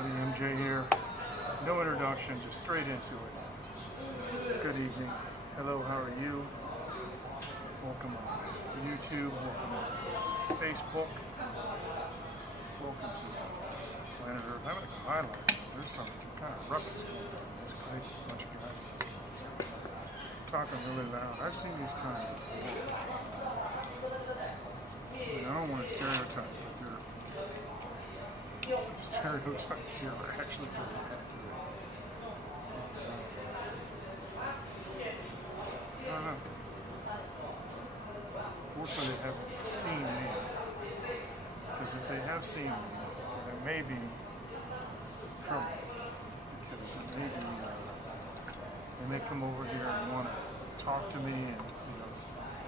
everybody, MJ here. No introduction, just straight into it. Good evening. Hello, how are you? Welcome on YouTube, welcome on Facebook. Welcome to Planet Earth. I'm at HiLife. There's some kind of ruckus going on. It's crazy. A bunch of guys talking really loud. I've seen these kind of before. I don't want to stereotype, but some stereotypes here are actually pretty accurate. I don't know. Fortunately, they haven't seen me. Because if they have seen me, there may be trouble. Because it may be, they may come over here and want to talk to me. And,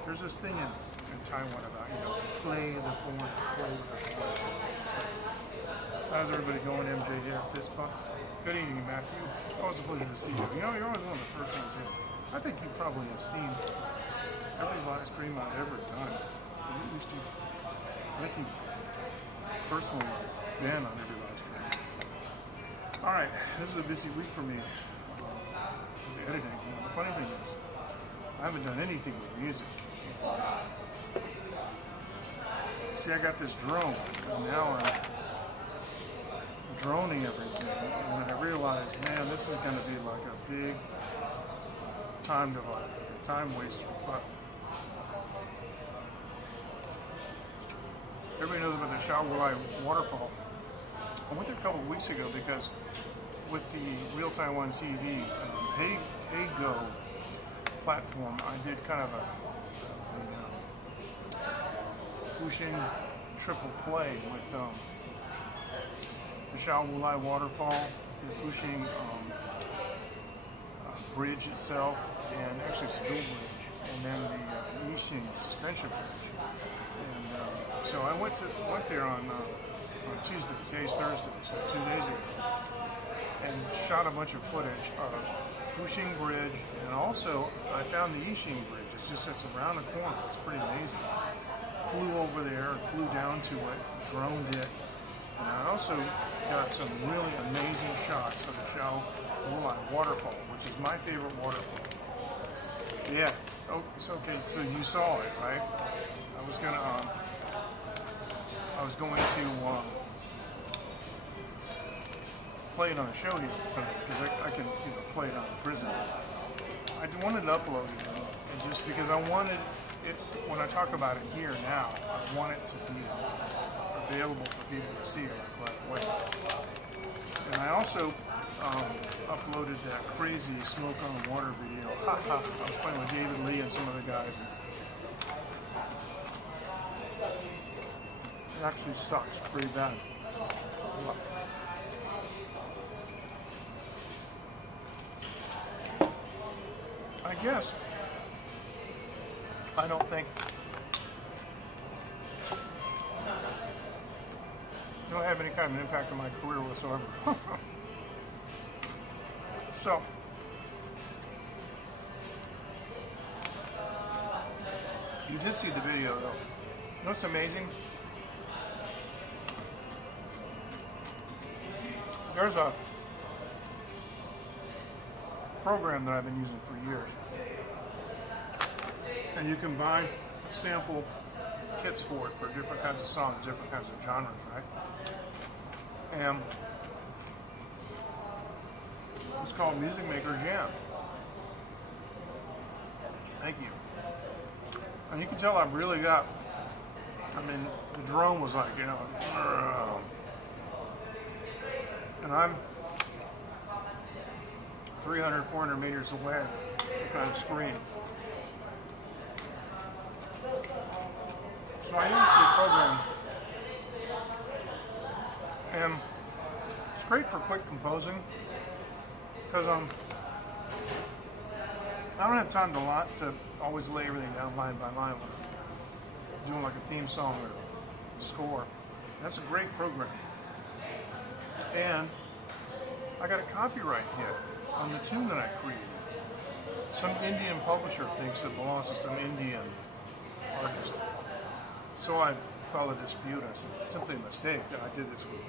there's this thing in Taiwan about, play the phone, play with the phone. How's everybody going, MJ here? Fist bump. Good evening, Matthew. Always a pleasure to see you. You're always one of the first ones in. I think you probably have seen every live stream I've ever done. At least I think you personally been on every live stream. Alright, this is a busy week for me. The editing. The funny thing is, I haven't done anything with music. See, I got this drone, and now I'm droning everything, and I realized, man, this is going to be like a big time divide, like a time waster. But everybody knows about the HiLife waterfall. I went there a couple of weeks ago because with the Real Taiwan TV HeyGo platform, I did kind of a Fushing triple play with the HiLife waterfall, the Fushing bridge itself, and actually it's a dual bridge, and then the Yixing suspension bridge. And so I went there on Tuesday, today's Thursday, so 2 days ago, and shot a bunch of footage of Fushing Bridge, and also I found the Yixing Bridge. It's around the corner. It's pretty amazing. Flew over there, flew down to it, droned it, and I also got some really amazing shots of the HiLife waterfall, which is my favorite waterfall. Yeah. Oh, it's okay. So you saw it, right? I was going to play it on a show here tonight because I can play it on the prison. I wanted to upload it, and just because I wanted it, when I talk about it here now, I want it to be available for people to see it right away. And I also uploaded that crazy Smoke on the Water video. I was playing with David Lee and some other guys. It actually sucks pretty bad. I guess I don't think don't have any kind of an impact on my career whatsoever. So you did see the video though. You know what's amazing? There's a program that I've been using for years. And you can buy sample kits for it for different kinds of songs, different kinds of genres, right? And it's called Music Maker Jam. Thank you. And you can tell I've really got, the drone was like, and I'm 300, 400 meters away, kind of screen. So I use this program, and it's great for quick composing, because I don't have time to always lay everything down line by line when I'm doing like a theme song or a score. That's a great program. And I got a copyright hit on the tune that I created. Some Indian publisher thinks it belongs to some Indian artist. So I filed a dispute. I said, it's simply a mistake that I did this with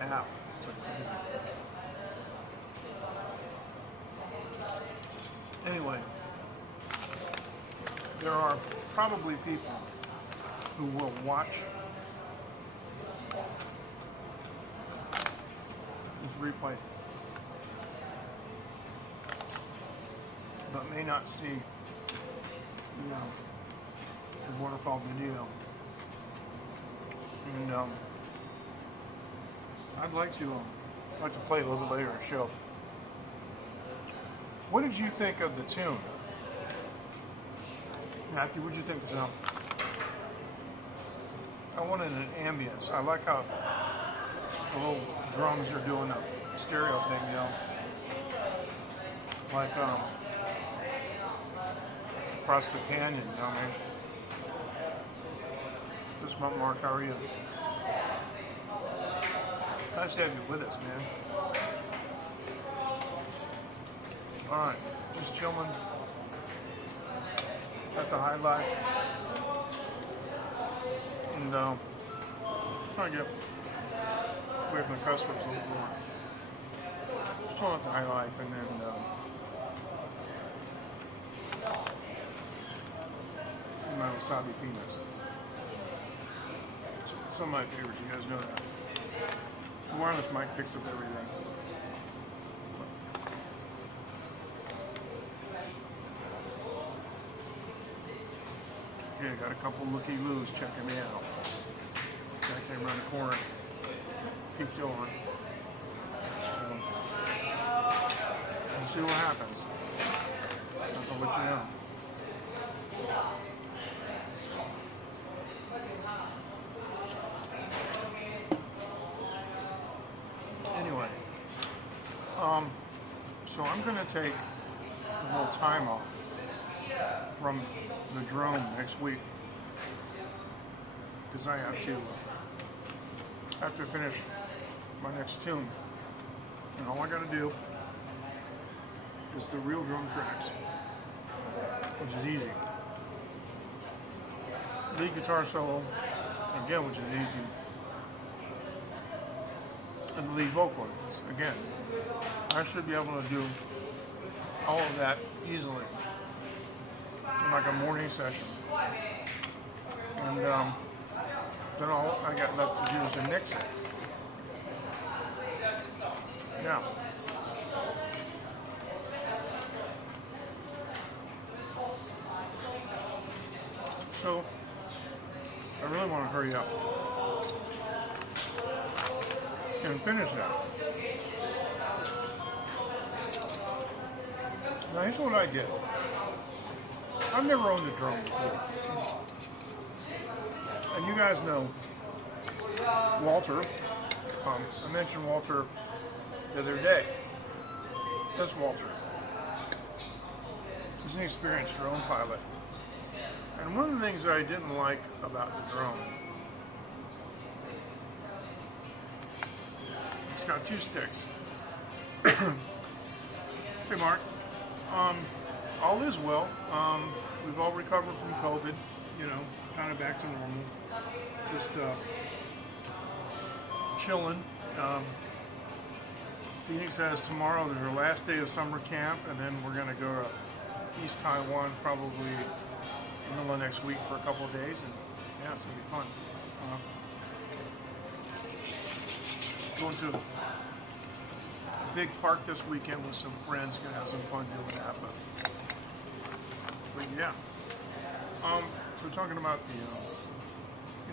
app. It's like crazy. Anyway, there are probably people who will watch this replay, but may not see, the waterfall video. And I'd like to play a little bit later in the show. What did you think of the tune? Matthew, what did you think of the sound? I wanted an ambience. I like how the little drums are doing a stereo thing, like across the canyon, you know what I mean? This month, Mark, how are you? Nice to have you with us, man. Alright, just chilling at the HiLife. And trying to get away from the customers a little more. Just chilling at the HiLife, and then my wasabi peanuts. Some of my favorites, you guys know that. The wireless mic picks up everything. Okay, got a couple looky-loos checking me out. Guy came around the corner, peeked on. So, we'll see what happens. I'll let you know. Anyway, so I'm going to take a little time off from the drone next week because I have to finish my next tune, and all I got to do is the real drum tracks, which is easy. Lead guitar solo, again, which is easy, and the lead vocal, again. I should be able to do all of that easily in like a morning session. And then all I got left to do is to mix it. Yeah. So I really want to hurry up and finish that. Now here's what I get. I've never owned a drone before. And you guys know Walter. I mentioned Walter the other day. That's Walter. He's an experienced drone pilot. And one of the things that I didn't like about the drone, it's got two sticks. Hey Mark. All is well. We've all recovered from COVID, kind of back to normal. Just chilling. Phoenix has tomorrow their last day of summer camp, and then we're going to go to East Taiwan probably in the middle of next week for a couple of days, and yeah, it's going to be fun. Going to a big park this weekend with some friends, going to have some fun doing that, but yeah. So talking about the,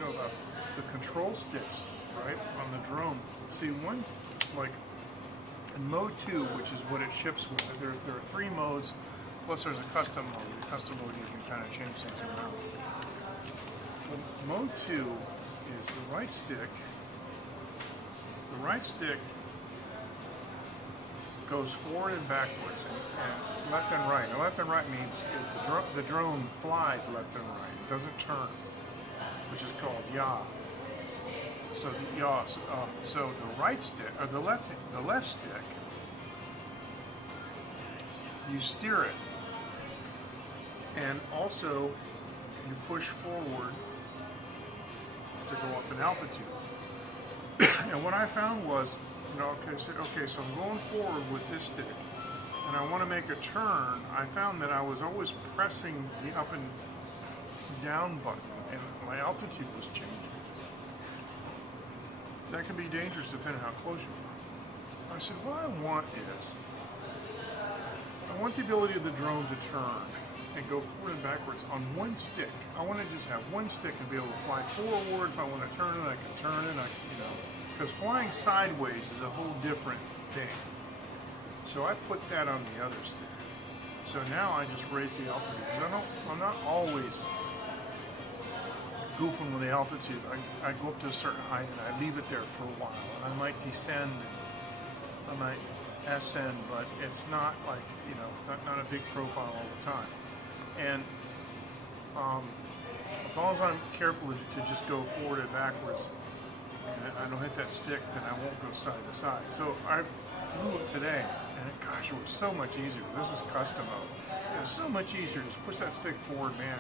about the control sticks, right, on the drone. See, one, like, in mode 2, which is what it ships with, there are 3 modes, plus there's a custom mode. The custom mode, you can kind of change things around. But mode 2 is the right stick. The right stick goes forward and backwards, and left and right. Now, left and right means the drone flies left and right. It doesn't turn, which is called yaw. So the yaw. So the right stick, or the left stick, you steer it, and also you push forward to go up in altitude. And what I found was, okay, so I'm going forward with this stick, and I want to make a turn. I found that I was always pressing the up and down button, and my altitude was changing. That can be dangerous depending on how close you are. I said, what I want is, I want the ability of the drone to turn and go forward and backwards on one stick. I want to just have one stick and be able to fly forward. If I want to turn it, I can turn it. Because flying sideways is a whole different thing. So I put that on the other stick. So now I just raise the altitude. I'm not always goofing with the altitude. I go up to a certain height and I leave it there for a while. And I might descend and I might ascend, but it's not like, it's not a big profile all the time. And as long as I'm careful to just go forward and backwards, and I don't hit that stick, then I won't go side to side. So I flew it today, and gosh, it was so much easier. This is custom mode. It was so much easier. Just push that stick forward, man.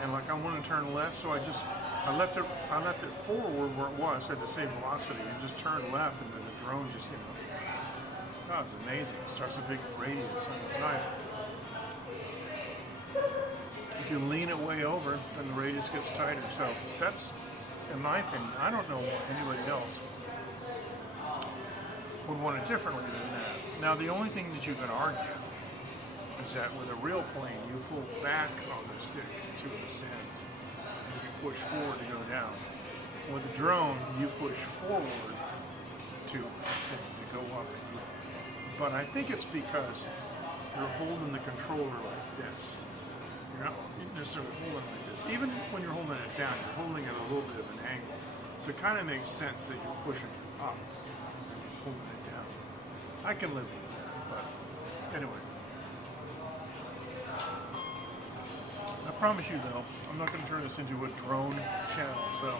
And like I want to turn left, so I left it forward where it was at the same velocity, and just turned left, and then the drone just, oh, it's amazing. It starts a big radius, and it's nice. If you lean it way over, then the radius gets tighter. So that's, in my opinion, I don't know what anybody else would want it differently than that. Now, the only thing that you can argue is that with a real plane, you pull back on the stick to ascend, and you push forward to go down. With a drone, you push forward to ascend, to go up. But I think it's because you're holding the controller like this. You're not necessarily holding it like this. Even when you're holding it down, you're holding it at a little bit of an angle. So it kind of makes sense that you're pushing it up and holding it down. I can live with that, but anyway. I promise you though, I'm not going to turn this into a drone channel, so.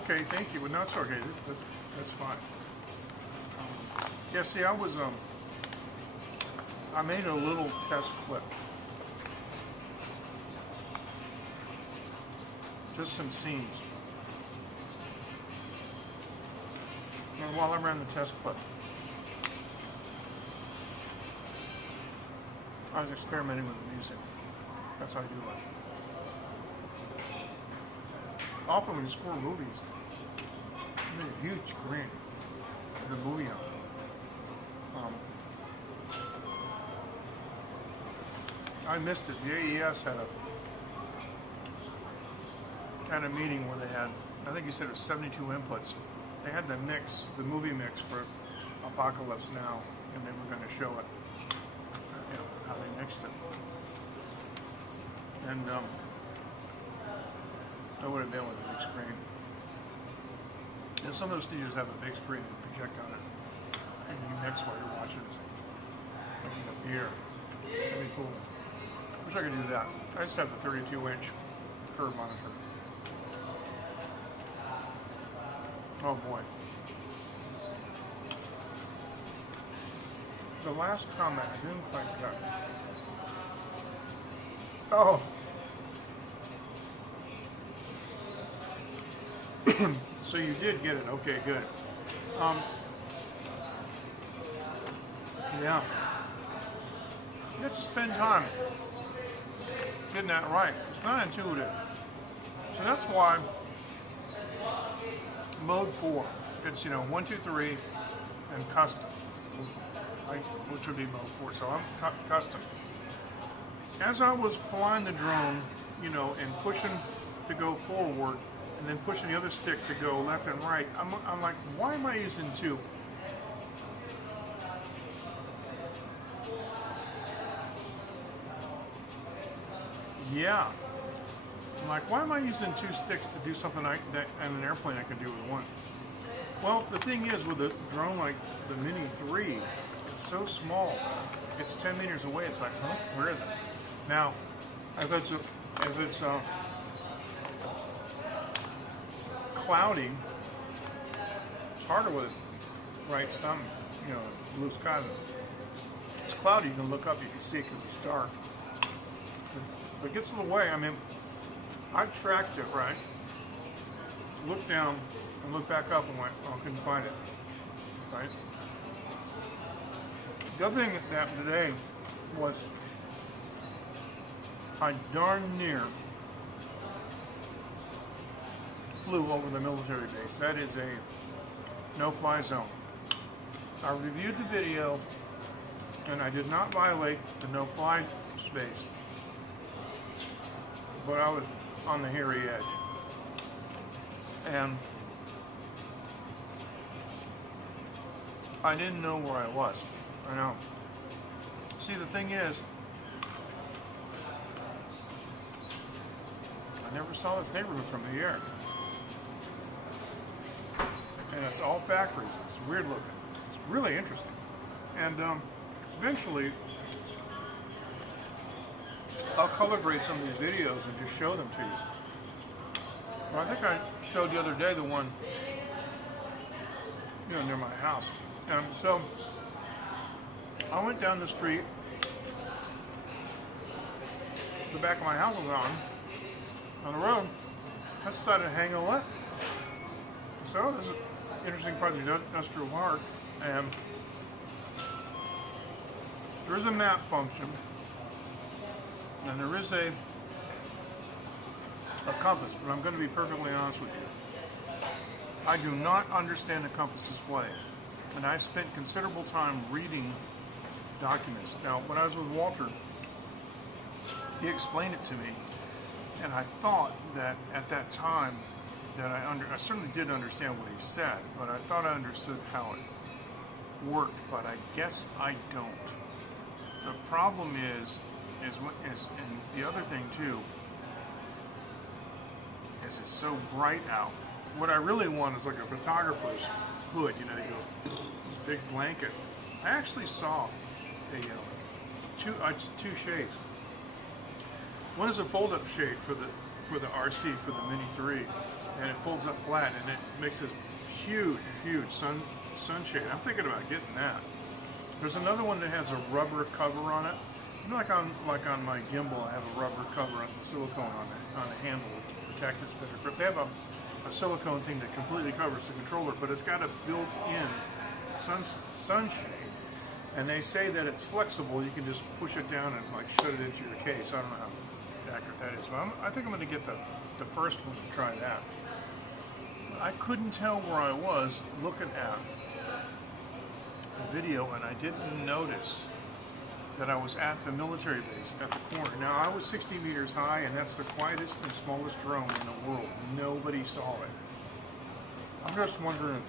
Okay, thank you. Well, no, it's okay. That's fine. Yeah, see, I made a little test clip. Just some scenes. And while I ran the test clip, I was experimenting with the music. That's how I do it. Often when you score movies, you need a huge screen with the movie on. I missed it. The AES had a kind of meeting where they had, I think you said it was 72 inputs. They had the mix, the movie mix for Apocalypse Now, and they were going to show it, how they mixed it. And that would have been with a big screen. And some of those studios have a big screen and project on it, and you mix while you're watching it. Like in the theater. That'd be cool. Wish I could do that. I just have the 32-inch curve monitor. Oh boy. The last comment I didn't quite get. Oh. So you did get it. Okay, good. Yeah. You have to spend time getting that right. It's not intuitive. So that's why mode 4, it's 1, 2, 3, and custom, which would be mode 4. So I'm custom. As I was flying the drone, and pushing to go forward, and then pushing the other stick to go left and right, I'm like, why am I using 2? Yeah. I'm like, why am I using 2 sticks to do something that on an airplane I can do with 1? Well, the thing is, with a drone like the Mini 3, it's so small. It's 10 meters away. It's like, huh? Where is it? Now, if it's cloudy, it's harder with right thumb, blue sky. If it's cloudy, you can look up, you can see it because it's dark. But it gets in the way. I mean, I tracked it right. looked down and looked back up and went, oh, I couldn't find it. Right? The other thing that today was I darn near flew over the military base. That is a no-fly zone. I reviewed the video and I did not violate the no-fly space, but I was on the hairy edge. And I didn't know where I was. I know. See, the thing is, I never saw this neighborhood from the air. And it's all factories. It's weird looking. It's really interesting. And eventually, I'll color grade some of these videos and just show them to you. Well, I think I showed the other day the one, near my house. And so I went down the street. The back of my house was on the road. I decided to hang a left. So this is an interesting part of the industrial park, and there is a map function, and there is a compass, but I'm going to be perfectly honest with you. I do not understand the compass display, and I spent considerable time reading documents. Now, when I was with Walter, he explained it to me, and I thought that at that time that I certainly did understand what he said, but I thought I understood how it worked, but I guess I don't. The problem is and the other thing too, is it's so bright out. What I really want is like a photographer's hood, you go, this big blanket. I actually saw two shades. One is a fold-up shade for the RC, for the Mini 3, and it folds up flat, and it makes this huge sunshade. I'm thinking about getting that. There's another one that has a rubber cover on it. Like on my gimbal, I have a rubber cover on the silicone on the handle to protect its better grip. They have a silicone thing that completely covers the controller, but it's got a built-in sunshade. And they say that it's flexible. You can just push it down and like shut it into your case. I don't know how accurate that is, but I think I'm going to get the first one to try that. I couldn't tell where I was looking at the video, and I didn't notice that I was at the military base at the corner. Now, I was 60 meters high, and that's the quietest and smallest drone in the world. Nobody saw it. I'm just wondering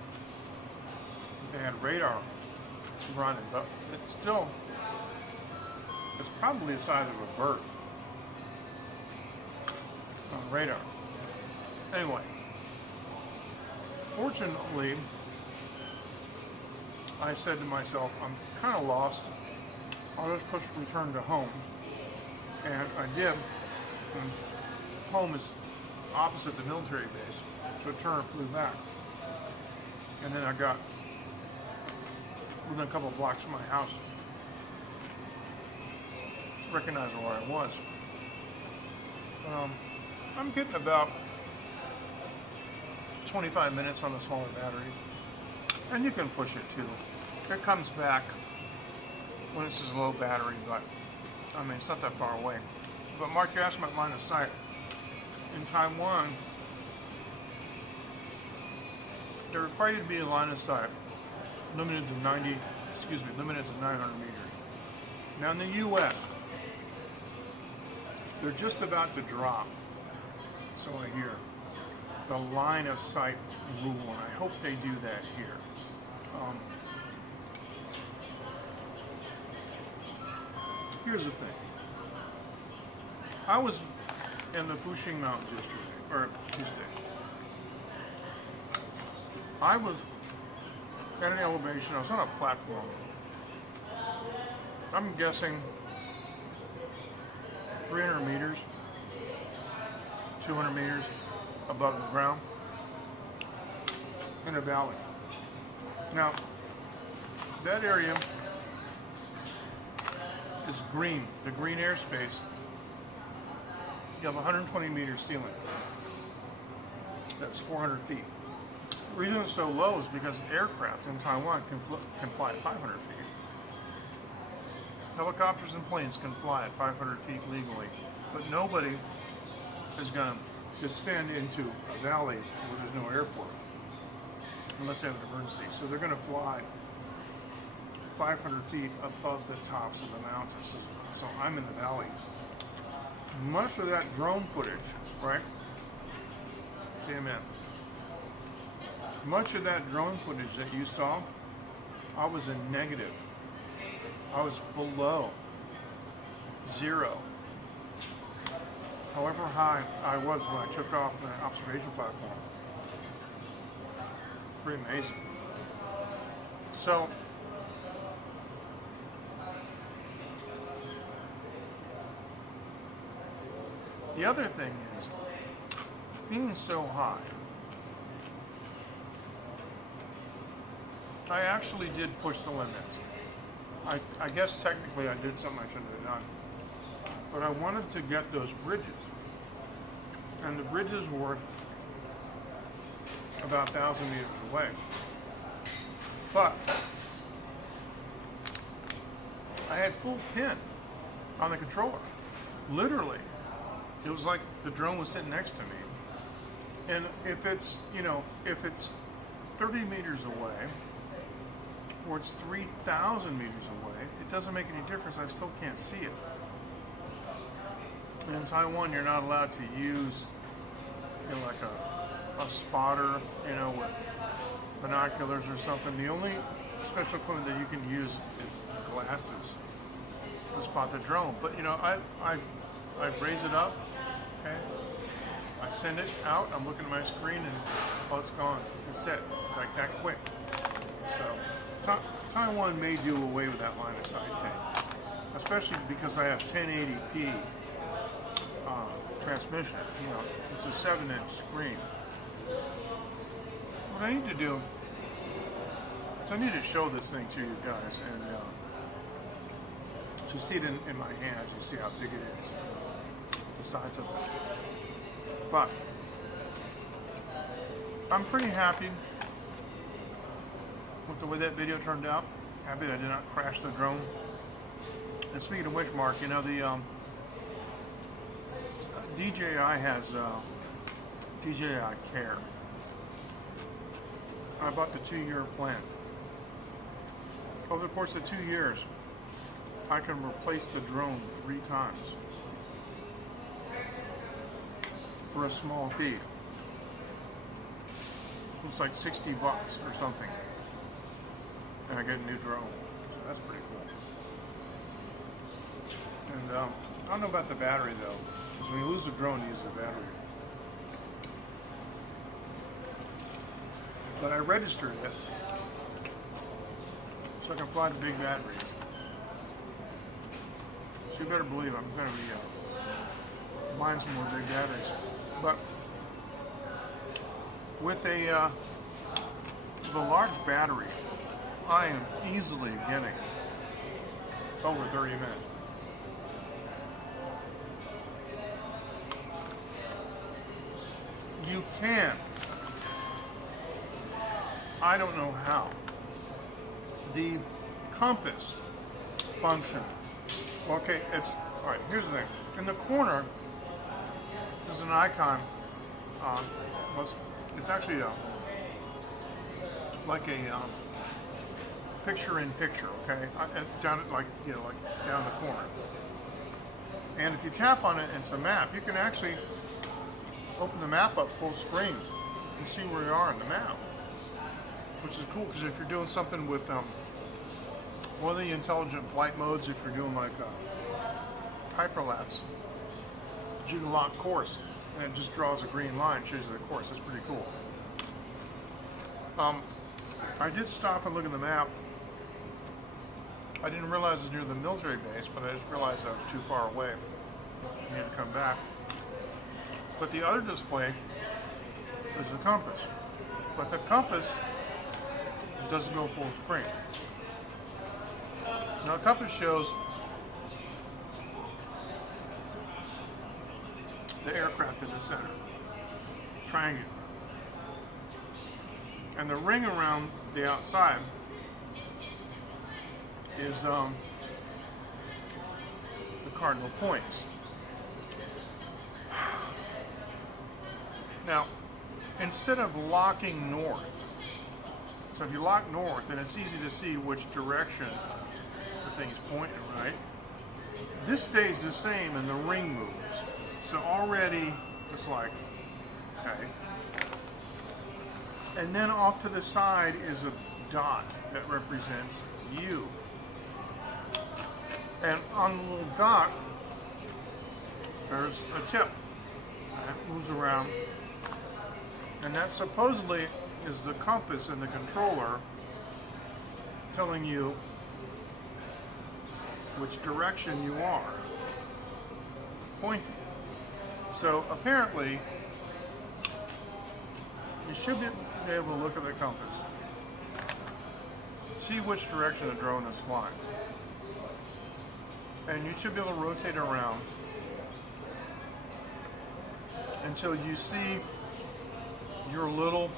if they had radar running, but it's probably the size of a bird on radar. Anyway, fortunately, I said to myself, I'm kind of lost. I'll just push return to home. And I did. And home is opposite the military base. So I turned and flew back. And then I got within a couple of blocks from my house, recognizing where I was. I'm getting about 25 minutes on the smaller battery. And you can push it too. It comes back when it's as low battery, but I mean, it's not that far away. But Mark, you asked about line of sight. In Taiwan, they require you to be in line of sight limited to 900 meters. Now in the U.S., they're just about to drop, so I hear, the line of sight rule, and I hope they do that here. Here's the thing. I was in the Fuxing Mountain District, or Tuesday. I was at an elevation, I was on a platform. I'm guessing 300 meters, 200 meters above the ground in a valley. Now, that area is green, the green airspace. You have 120 meter ceiling. That's 400 feet. The reason it's so low is because aircraft in Taiwan can fly at 500 feet. Helicopters and planes can fly at 500 feet legally, but nobody is going to descend into a valley where there's no airport unless they have an emergency. So they're going to fly 500 feet above the tops of the mountains. So I'm in the valley. Much of that drone footage, right? See him in. Much of that drone footage that you saw, I was in negative. I was below zero. However high I was when I took off the observation platform. Pretty amazing. So, the other thing is, being so high, I actually did push the limits. I guess technically I did something I shouldn't have done. But I wanted to get those bridges. And the bridges were about 1,000 meters away. But I had full pin on the controller. Literally. It was like the drone was sitting next to me. And if it's, if it's 30 meters away, or it's 3,000 meters away, it doesn't make any difference. I still can't see it. In Taiwan, you're not allowed to use, like a spotter, with binoculars or something. The only special equipment that you can use is glasses to spot the drone. But I raise it up, okay? I send it out. I'm looking at my screen, and it's gone. It's set like that quick. So Taiwan may do away with that line of sight thing, especially because I have 1080p transmission. It's a 7-inch screen. What I need to do is I need to show this thing to you guys, and to see it in my hands. You see how big it is, the size of it. But I'm pretty happy with the way that video turned out. Happy that I did not crash the drone. And speaking of which, Mark, the DJI has DJI Care. I bought the 2-year plan. Over the course of 2 years, I can replace the drone 3 times for a small fee. It's like $60 or something, and I get a new drone. So that's pretty cool. And I don't know about the battery though, because when you lose a drone, you use the battery. But I registered it so I can fly the big batteries. So you better believe I'm going to be buying some more big batteries. But with a large battery, I am easily getting over 30 minutes. You can. I don't know how. The compass function. Okay, all right, here's the thing. In the corner, there's an icon. It's actually like a picture-in-picture, okay? Down at like down the corner. And if you tap on it, it's a map. You can actually open the map up full screen and see where you are in the map, which is cool because if you're doing something with one of the intelligent flight modes, if you're doing like hyperlapse, you can lock course and it just draws a green line, shows you the course. That's pretty cool. I did stop and look at the map. I didn't realize it was near the military base, but I just realized I was too far away. I needed to come back. But the other display is the compass. But the compass doesn't go full screen. Now the compass shows the aircraft in the center. Triangle. And the ring around the outside is the cardinal points. Now, instead of locking north, so if you lock north, then it's easy to see which direction the thing's pointing, right? This stays the same and the ring moves. So already it's like, okay. And then off to the side is a dot that represents you. And on the little dot, there's a tip that moves around. And that supposedly is the compass in the controller telling you which direction you are pointing. So apparently, you should be able to look at the compass, see which direction the drone is flying, and you should be able to rotate around until you see your little,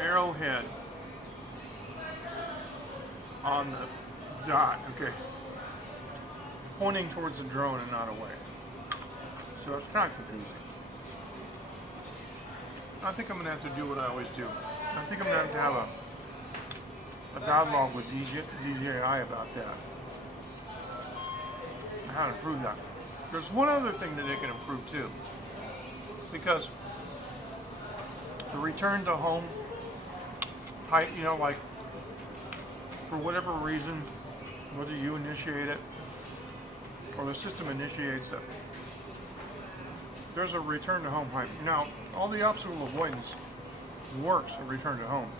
arrowhead on the dot, okay, pointing towards the drone and not away. So it's kind of confusing. I think I'm going to have to do what I always do. I think I'm going to have a dialogue with DJI about that. How to improve that. There's one other thing that they can improve too. Because the return to home, like for whatever reason, whether you initiate it or the system initiates it, there's a return to home hype. Now, all the obstacle avoidance works at return to home,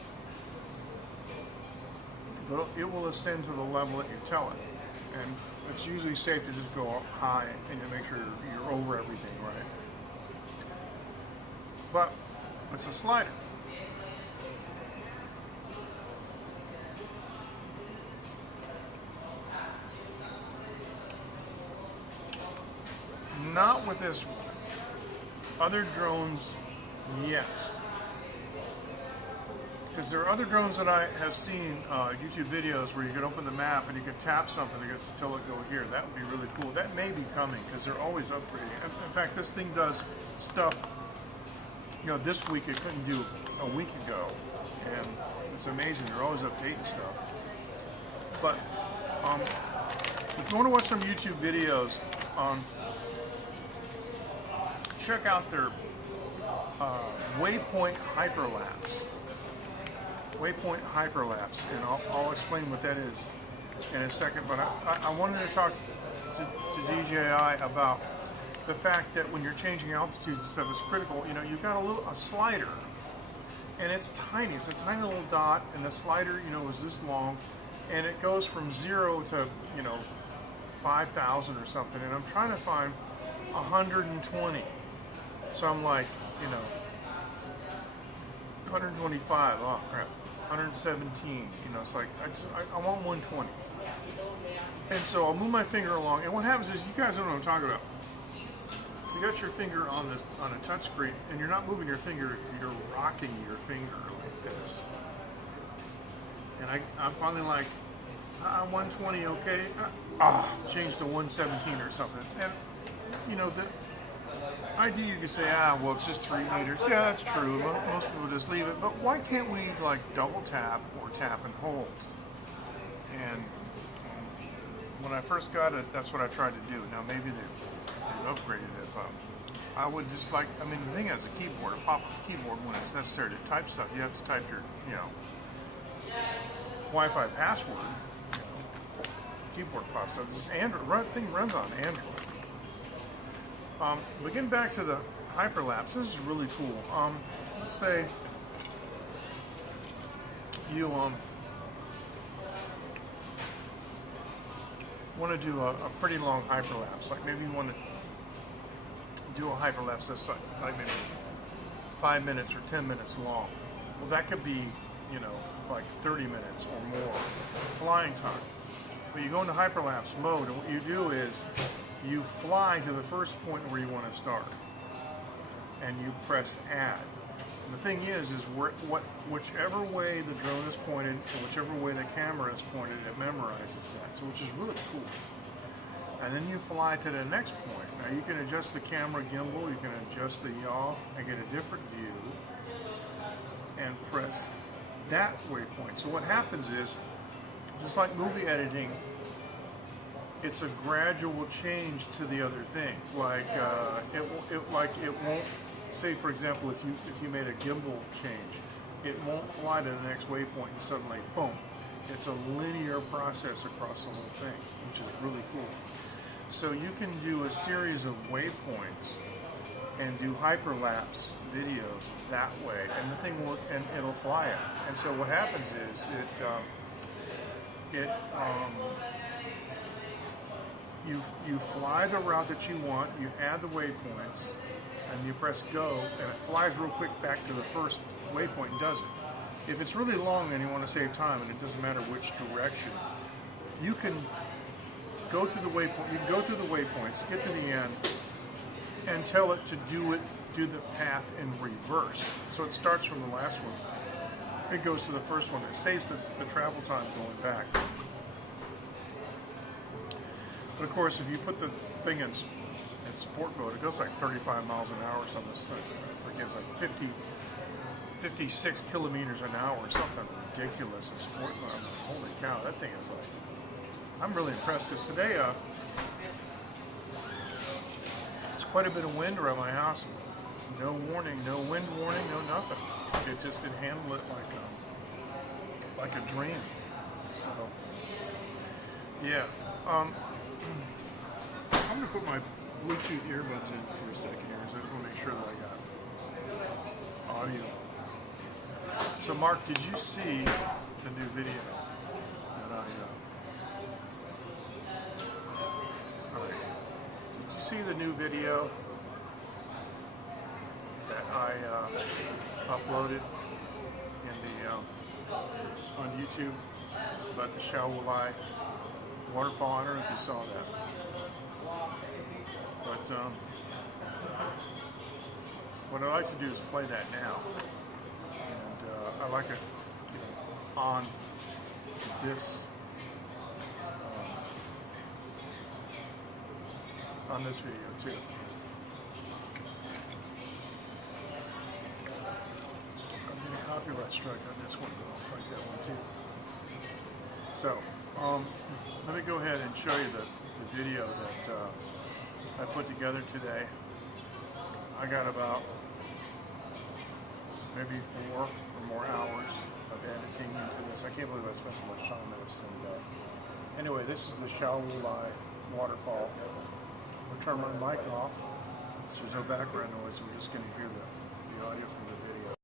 but it will ascend to the level that you tell it. And it's usually safe to just go up high and to make sure you're over everything, right? But it's a slider. Not with this one. Other drones, yes. Because there are other drones that I have seen YouTube videos where you can open the map and you can tap something until it go here. That would be really cool. That may be coming because they're always upgrading. In fact, this thing does stuff, this week it couldn't do a week ago. And it's amazing. They're always updating stuff. But if you want to watch some YouTube videos, check out their Waypoint Hyperlapse. Waypoint Hyperlapse, and I'll explain what that is in a second. But I wanted to talk to DJI about the fact that when you're changing altitudes and stuff, it's critical. You've got a slider, and it's tiny. It's a tiny little dot, and the slider, is this long, and it goes from 0 to 5,000 or something. And I'm trying to find 120. So I'm like, 125. Oh crap. 117, it's like, I want 120. And so I'll move my finger along, and what happens is, you guys don't know what I'm talking about. You got your finger on a touch screen, and you're not moving your finger, you're rocking your finger like this. And I'm finally like, 120, okay? Change to 117 or something. And, the idea you could say, well, it's just 3 meters. Yeah, that's true. Most people just leave it. But why can't we double tap or tap and hold? And when I first got it, that's what I tried to do. Now maybe they've upgraded it, but I would just the thing has a keyboard, a pop-up keyboard when it's necessary to type stuff. You have to type your, Wi-Fi password. Keyboard pops up. This Android thing runs on Android. But getting back to the hyperlapse, this is really cool. Let's say you want to do a pretty long hyperlapse, like maybe you want to do a hyperlapse that's like maybe 5 minutes or 10 minutes long. Well, that could be, like 30 minutes or more flying time. But you go into hyperlapse mode, and what you do is you fly to the first point where you want to start, and you press add. The thing is whichever way the drone is pointed or whichever way the camera is pointed, it memorizes that, so which is really cool. And then you fly to the next point. Now you can adjust the camera gimbal, you can adjust the yaw and get a different view and press that waypoint. So what happens is, just like movie editing, it's a gradual change to the other thing. Like it won't say, for example, if you made a gimbal change, it won't fly to the next waypoint and suddenly boom. It's a linear process across the whole thing, which is really cool. So you can do a series of waypoints and do hyperlapse videos that way, and the thing will, and it'll fly it. And so what happens is you fly the route that you want, you add the waypoints, and you press go, and it flies real quick back to the first waypoint and does it. If it's really long and you want to save time, and it doesn't matter which direction, you can go through the waypoint. You can go through the waypoints, get to the end, and tell it to do the path in reverse. So it starts from the last one. It goes to the first one. It saves the travel time going back. But of course, if you put the thing in sport mode, it goes like 35 miles an hour or something. I forget, it's like 56 kilometers an hour or something ridiculous in sport mode. I'm like, holy cow, that thing is like, I'm really impressed because today there's quite a bit of wind around my house. No warning, no wind warning, no nothing. It just did handle it like a dream. So yeah, I'm gonna put my Bluetooth earbuds in for a second here, so I just want to make sure that I got audio. So Mark, did you see the new video that Did you see the new video that I uploaded in the on YouTube about the Shaolai waterfall? I don't know if you saw that, but what I like to do is play that now, and I like it on this video too. I'm getting a copyright strike on this one, but I'll fight that one too. So let me go ahead and show you the video that I put together today. I got about maybe 4 or more hours of editing into this. I can't believe I spent so much time on this. And anyway, this is the Shaolai waterfall. We'll turn my mic off, so there's no background noise. So we're just going to hear the audio from the video.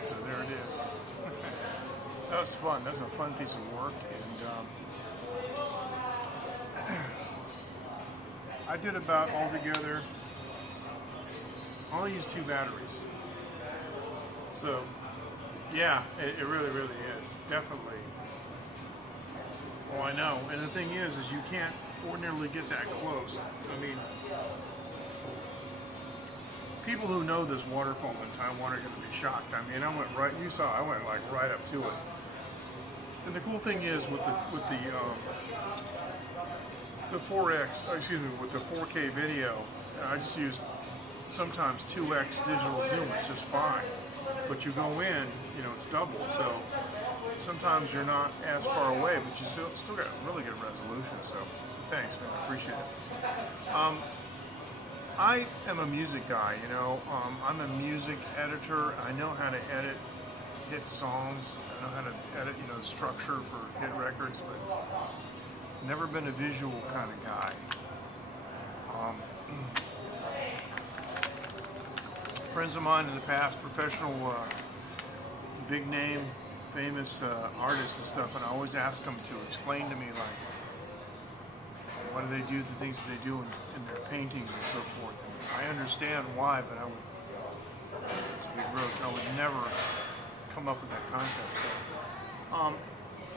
Alright, so there it is. That was fun. That was a fun piece of work. And I did about altogether, I only used 2 batteries. So, yeah, it really, really is. Definitely. Oh, I know. And the thing is you can't ordinarily get that close. I mean, people who know this waterfall in Taiwan are going to be shocked. I mean, I went right, you saw, I went like right up to it. And the cool thing is with the 4X, excuse me, with the 4K video, I just use sometimes 2X digital zoom. It's just fine. But you go in, you know, it's double. So sometimes you're not as far away, but you still got really good resolution. So thanks, man. I appreciate it. I am a music guy, you know. I'm a music editor. I know how to edit hit songs. I know how to edit, you know, the structure for hit records, but never been a visual kind of guy. Friends of mine in the past, professional, big name, famous artists and stuff, and I always ask them to explain to me, like, why do they do the things that they do in their paintings and so forth. And I understand why, but I would never come up with that concept. So,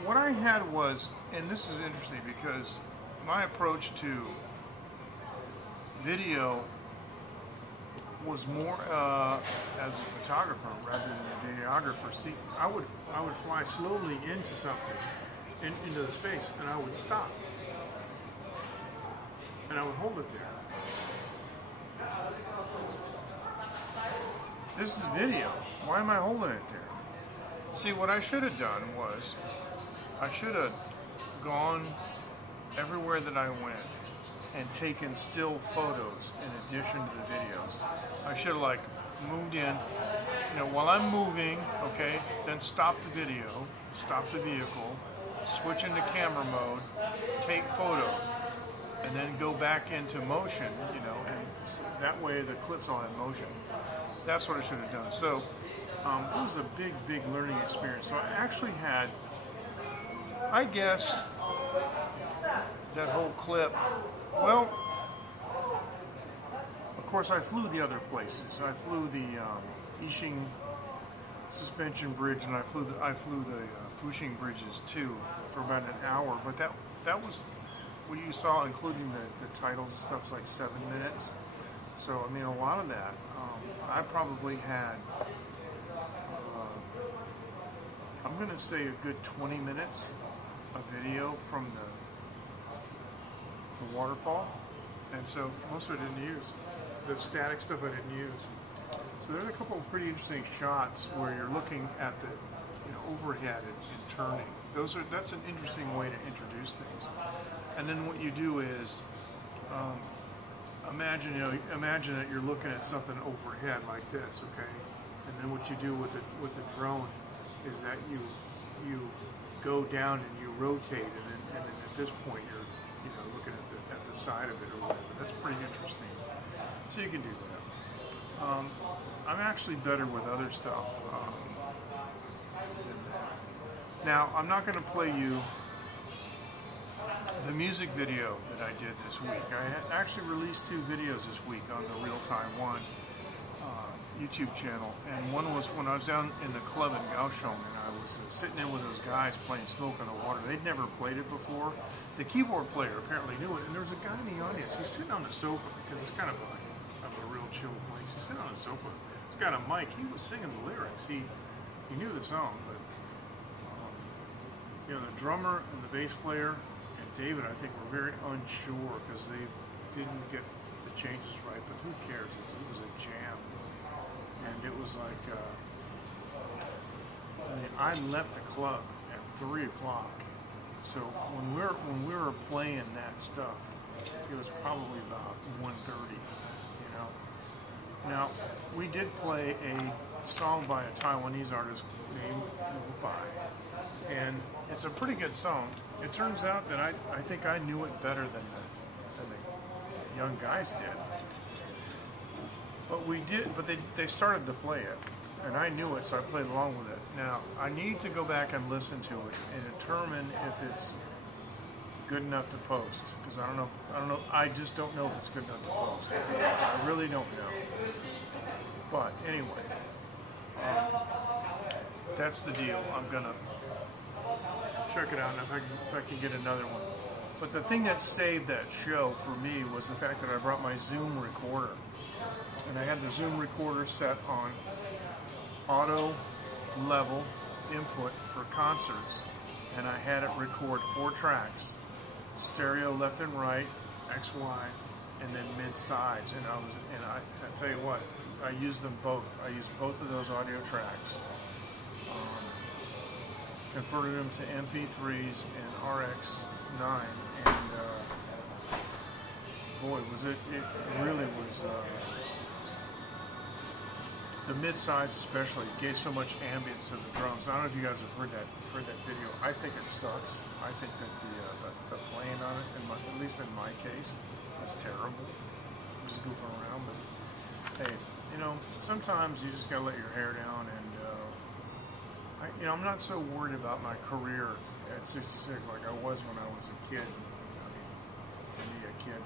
what I had was, and this is interesting because my approach to video was more as a photographer rather than a videographer. See, I would fly slowly into something, into the space, and I would stop, and I would hold it there. This is video. Why am I holding it there? See, what I should have done was, I should have gone everywhere that I went and taken still photos in addition to the videos. I should have like moved in, you know, while I'm moving, okay, then stop the video, stop the vehicle, switch into camera mode, take photo, and then go back into motion, you know, and that way the clip's all in motion. That's what I should have done. So it was a big, big learning experience. So I actually had, I guess, that whole clip, well, of course I flew the other places. I flew the Yixing suspension bridge, and I flew the Fuxing bridges too for about an hour. But that was what you saw, including the titles and stuff, like 7 minutes. So I mean, a lot of that. I probably had, I'm gonna say a good 20 minutes of video from the waterfall, and so most of it I didn't use. The static stuff I didn't use. So there's a couple of pretty interesting shots where you're looking at the, you know, overhead and turning. That's an interesting way to introduce things. And then what you do is imagine that you're looking at something overhead like this, okay? And then what you do with the drone is that you go down and you rotate, and then at this point you're, you know, looking at the side of it or whatever. That's pretty interesting. So you can do that. I'm actually better with other stuff than that. Now, I'm not going to play you the music video that I did this week. I actually released 2 videos this week on the Real Taiwan YouTube channel, and one was when I was down in the club in Kaohsiung, and I was sitting in with those guys playing Smoke on the Water. They'd never played it before. The keyboard player apparently knew it, and there was a guy in the audience. He's sitting on the sofa because it's kind of a real chill place. He's sitting on the sofa. He's got a mic. He was singing the lyrics. He knew the song, but you know, the drummer and the bass player and David, I think, were very unsure because they didn't get the changes right. But who cares? It was a jam. And it was like, I left the club at 3 o'clock. So when we were playing that stuff, it was probably about 1:30. You know. Now we did play a song by a Taiwanese artist named Bai, and it's a pretty good song. It turns out that I think I knew it better than the young guys did. But they started to play it, and I knew it, so I played along with it. Now, I need to go back and listen to it and determine if it's good enough to post, because I just don't know if it's good enough to post. I really don't know. But anyway, that's the deal. I'm gonna check it out, and if I can get another one. But the thing that saved that show for me was the fact that I brought my Zoom recorder, and I had the Zoom recorder set on auto level input for concerts, and I had it record 4 tracks, stereo left and right, XY, and then mid sides. And I tell you what, I used them both. I used both of those audio tracks, converted them to MP3s and RX9, and boy, was it really was. The mid sides especially gave so much ambience to the drums. I don't know if you guys have heard that video. I think it sucks. I think that the playing on it, at least in my case, is terrible. Just goofing around, but hey, sometimes you just gotta let your hair down. And I'm not so worried about my career at 66 like I was when I was a kid. I mean, to me, a kid,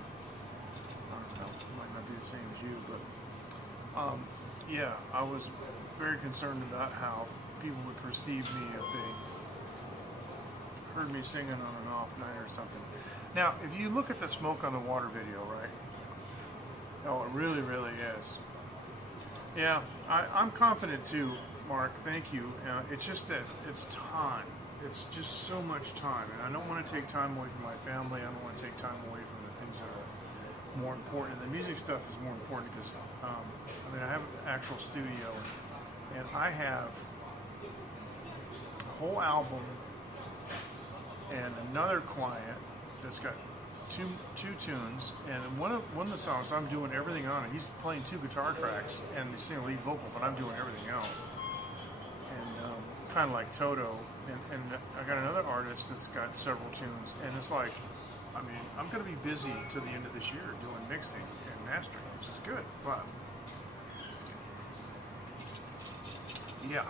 I don't know, might not be the same as you, but. Yeah, I was very concerned about how people would perceive me if they heard me singing on an off night or something. Now, if you look at the Smoke on the Water video, right? Oh, it really, really is. Yeah, I'm confident too, Mark. Thank you. It's just that it's time. It's just so much time, and I don't want to take time away from my family. I don't want to take time away from the things that are more important. The music stuff is more important because I have an actual studio, and I have a whole album and another client that's got two tunes, and one of the songs I'm doing everything on it. He's playing 2 guitar tracks and they sing a lead vocal, but I'm doing everything else. And kind of like Toto, and I got another artist that's got several tunes, and it's like, I'm going to be busy to the end of this year doing mixing and mastering, which is good, but yeah.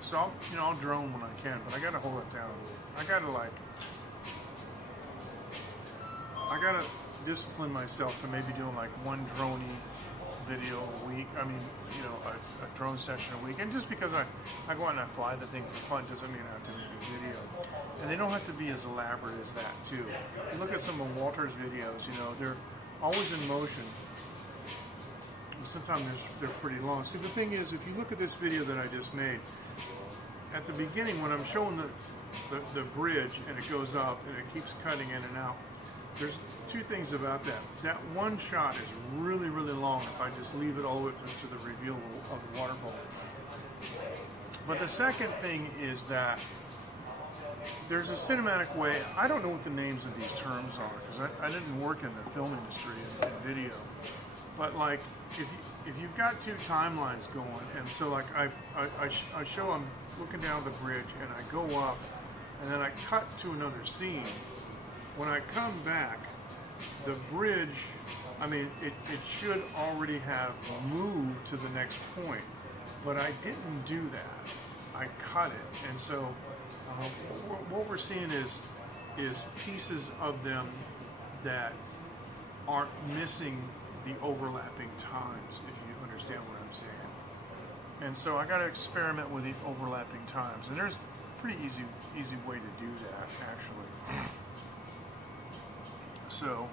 So I'll drone when I can, but I got to hold it down. I got to discipline myself to maybe doing like one droney video a week. A drone session a week. And just because I go out and I fly the thing for fun doesn't mean I have to make a video. And they don't have to be as elaborate as that too. If you look at some of Walter's videos, they're always in motion. And sometimes they're pretty long. See, the thing is, if you look at this video that I just made, at the beginning when I'm showing the bridge and it goes up and it keeps cutting in and out, there's 2 things about that. That one shot is really, really long if I just leave it all the way to the reveal of the water bowl. But the second thing is that there's a cinematic way. I don't know what the names of these terms are because I didn't work in the film industry and video. But like, if you've got 2 timelines going, and so like I show I'm looking down the bridge and I go up, and then I cut to another scene. When I come back, the bridge, it should already have moved to the next point, but I didn't do that. I cut it, and so what we're seeing is pieces of them that aren't missing the overlapping times, if you understand what I'm saying. And so I got to experiment with the overlapping times, and there's a pretty easy way to do that actually. So,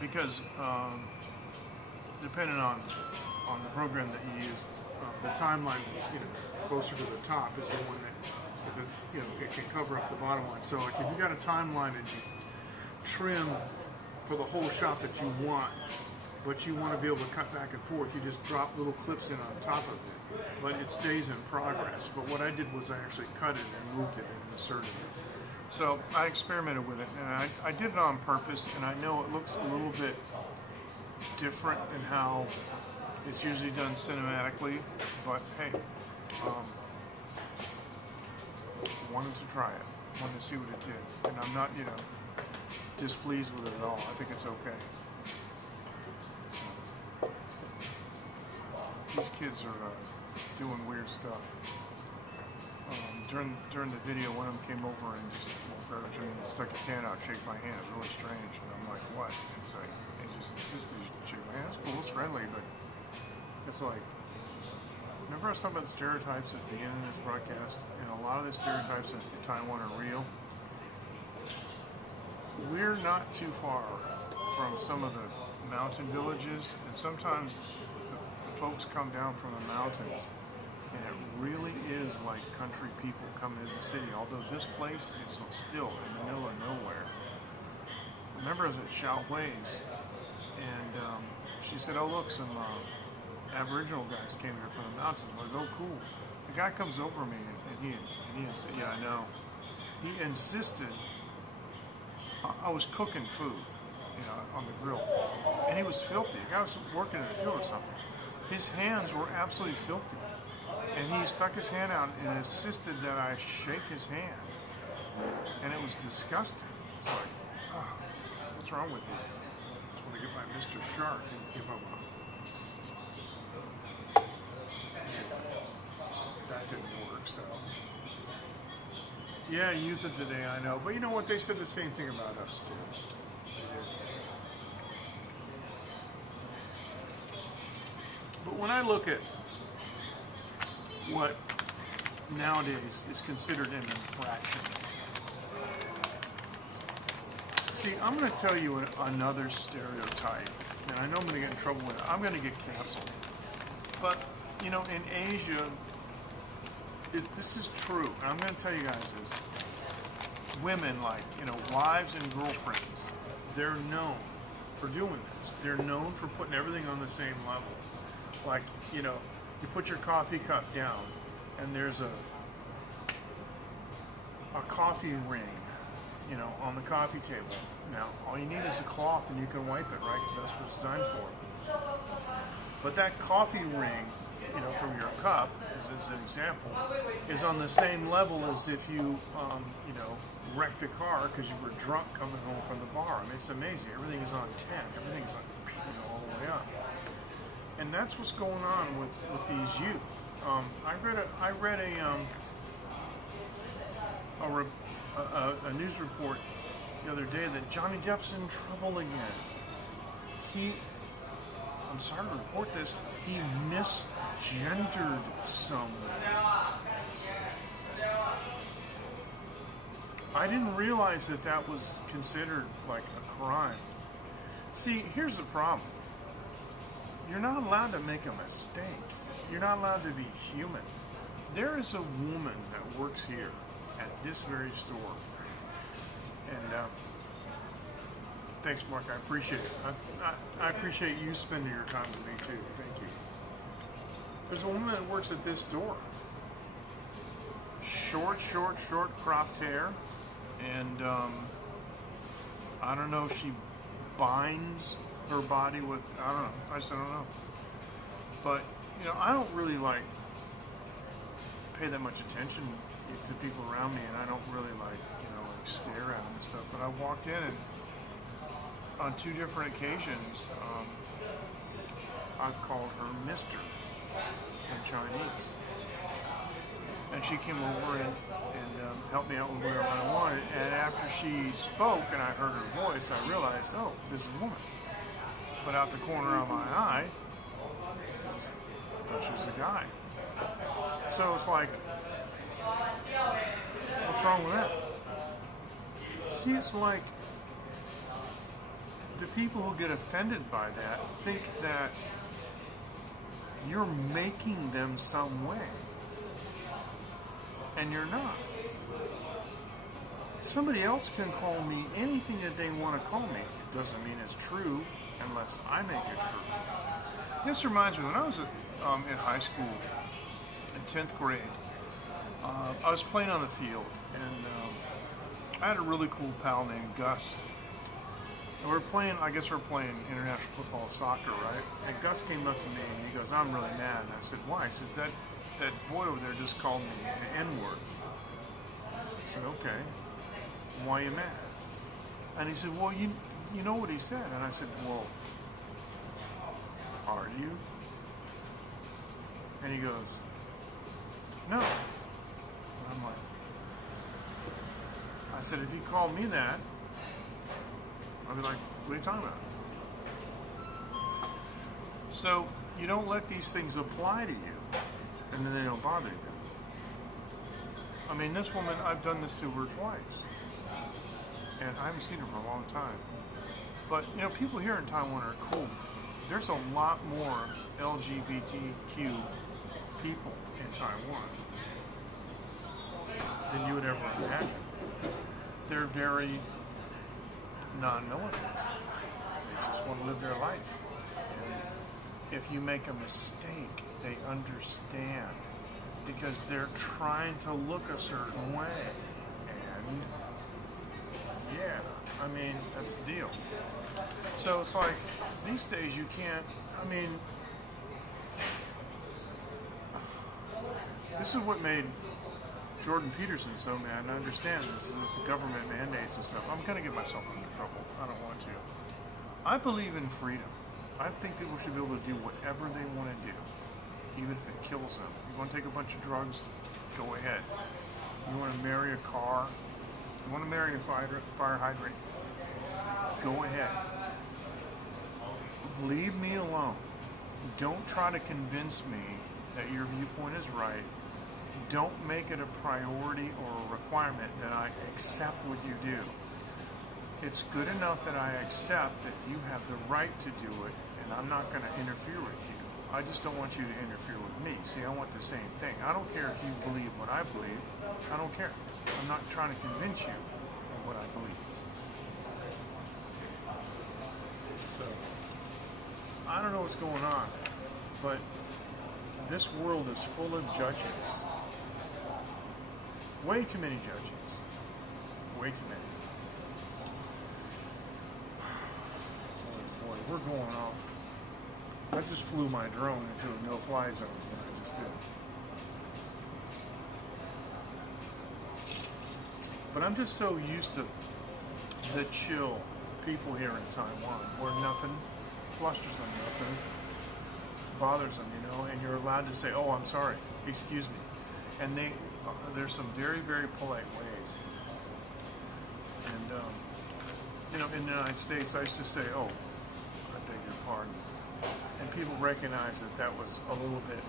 because depending on the program that you use, the timeline that's closer to the top is the one that it can cover up the bottom line. So, like if you got a timeline and you trim for the whole shot that you want, but you want to be able to cut back and forth, you just drop little clips in on top of it, but it stays in progress. But what I did was I actually cut it and moved it and inserted it. So I experimented with it, and I did it on purpose, and I know it looks a little bit different than how it's usually done cinematically, but hey, wanted to try it, wanted to see what it did, and I'm not, displeased with it at all. I think it's okay. these kids are doing weird stuff. During the video, one of them came over and just stuck his hand out, shake my hand. It was really strange, and I'm like, what? It's like he just insisted he shake my hand. It's cool, it's friendly, but it's like, remember I was talking about the stereotypes at the beginning of this broadcast, and a lot of the stereotypes in Taiwan are real. We're not too far from some of the mountain villages, and sometimes the folks come down from the mountains, and it really is like country people coming into the city, although this place is still in the middle of nowhere. Remember I was at Xiaohui's, and she said, oh look, some Aboriginal guys came here from the mountains. I'm like, oh cool. The guy comes over to me, and he said, yeah, I know. He insisted, I was cooking food, on the grill, and he was filthy. The guy was working in the field or something. His hands were absolutely filthy. And he stuck his hand out and insisted that I shake his hand. And it was disgusting. It's like, oh, what's wrong with you? I just want to get my Mr. Shark and give him a... That didn't work, so... Yeah, youth of today, I know. But you know what? They said the same thing about us, too. But when I look at what nowadays is considered an infraction, see, I'm going to tell you another stereotype, and I know I'm going to get in trouble with it. I'm going to get canceled. But, in Asia, this is true, and I'm going to tell you guys this. Women, like, wives and girlfriends, they're known for doing this. They're known for putting everything on the same level. Like, you put your coffee cup down, and there's a coffee ring, on the coffee table. Now, all you need is a cloth, and you can wipe it, right? Because that's what it's designed for. But that coffee ring, from your cup, as an example, is on the same level as if you, wrecked a car because you were drunk coming home from the bar. I mean, it's amazing. Everything is on 10. Everything is all the way up. And that's what's going on with these youth. I read a news report the other day that Johnny Depp's in trouble again. I'm sorry to report this, he misgendered someone. I didn't realize that was considered like a crime. See, here's the problem. You're not allowed to make a mistake. You're not allowed to be human. There is a woman that works here at this very store. And thanks, Mark. I appreciate it. I appreciate you spending your time with me, too. Thank you. There's a woman that works at this store. Short cropped hair. And I don't know if she binds her body with, I don't know. I just don't know. But, I don't really pay that much attention to people around me, and I don't really stare at them and stuff. But I walked in, and on 2 different occasions, I've called her Mr. in Chinese. And she came over and helped me out with whatever I wanted. And after she spoke and I heard her voice, I realized, oh, this is a woman. But out the corner of my eye, I thought she was a guy. So it's like, what's wrong with that? See, it's like the people who get offended by that think that you're making them some way. And you're not. Somebody else can call me anything that they want to call me. It doesn't mean it's true unless I make it true. This reminds me, when I was in high school, in 10th grade, I was playing on the field, and I had a really cool pal named Gus. And we were playing international football, soccer, right? And Gus came up to me and he goes, I'm really mad. And I said, why? He says, that boy over there just called me the N-word. I said, okay, why are you mad? And he said, well, you know what he said. And I said, well, are you? And he goes, no. And I'm like, I said, if you called me that, I'd be like, what are you talking about? So you don't let these things apply to you, and then they don't bother you. I mean, this woman, I've done this to her twice, and I haven't seen her for a long time. But, you know, people here in Taiwan are cool. There's a lot more LGBTQ people in Taiwan than you would ever imagine. They're very non-militant. They just want to live their life. And if you make a mistake, they understand because they're trying to look a certain way. And yeah, I mean, that's the deal. So it's like, these days you can't, I mean, this is what made Jordan Peterson so mad, and I understand this is the government mandates and stuff. I'm going to get myself into trouble. I don't want to. I believe in freedom. I think people should be able to do whatever they want to do, even if it kills them. You want to take a bunch of drugs, go ahead. You want to marry a car, you want to marry a fire hydrant, go ahead. Leave me alone. Don't try to convince me that your viewpoint is right. Don't make it a priority or a requirement that I accept what you do. It's good enough that I accept that you have the right to do it, and I'm not going to interfere with you. I just don't want you to interfere with me. See, I want the same thing. I don't care if you believe what I believe. I don't care. I'm not trying to convince you of what I believe. So, I don't know what's going on, but this world is full of judges. Way too many judges. Way too many. Oh boy, we're going off. I just flew my drone into a no-fly zone, what I just did. But I'm just so used to the chill people here in Taiwan, where nothing flusters them, nothing bothers them, you know, and you're allowed to say, oh, I'm sorry, excuse me. And there's some very, very polite ways. And, you know, in the United States, I used to say, oh, I beg your pardon. And people recognize that that was a little bit,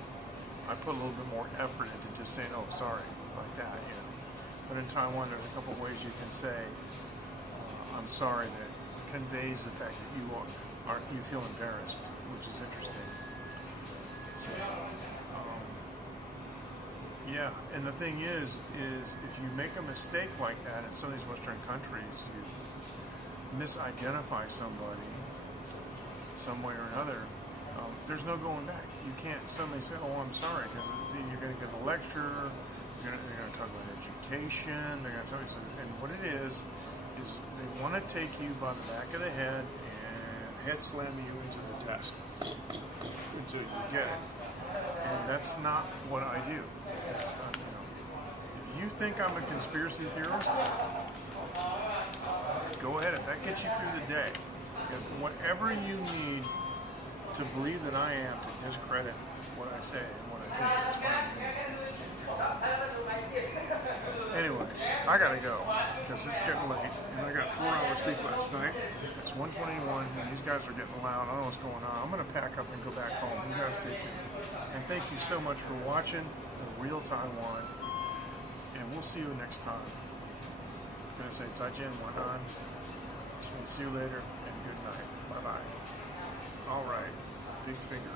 I put a little bit more effort into just saying, oh, sorry, like that, you know. But in Taiwan, there's a couple of ways you can say, I'm sorry, that conveys the fact that you feel embarrassed, which is interesting. So, yeah, and the thing is if you make a mistake like that in some of these Western countries, you misidentify somebody some way or another, there's no going back. You can't suddenly say, oh, I'm sorry, because then you're going to get a lecture, they're going to talk about education, they're going to tell you something. And what it is they want to take you by the back of the head and head slam you into the desk until you get it. And that's not what I do. That's not, you know, if you think I'm a conspiracy theorist, go ahead. If that gets you through the day, whatever you need to believe that I am to discredit what I say and what I think is fine. Anyway, I gotta go because it's getting late, and I got 4 hours sleep last night. It's 1:21, and these guys are getting loud. I don't know what's going on. I'm gonna pack up and go back home. You guys take care. And thank you so much for watching The Real Taiwan, and we'll see you next time. I'm gonna say 再见晚安, and see you later, and good night. Bye bye. All right, big finger.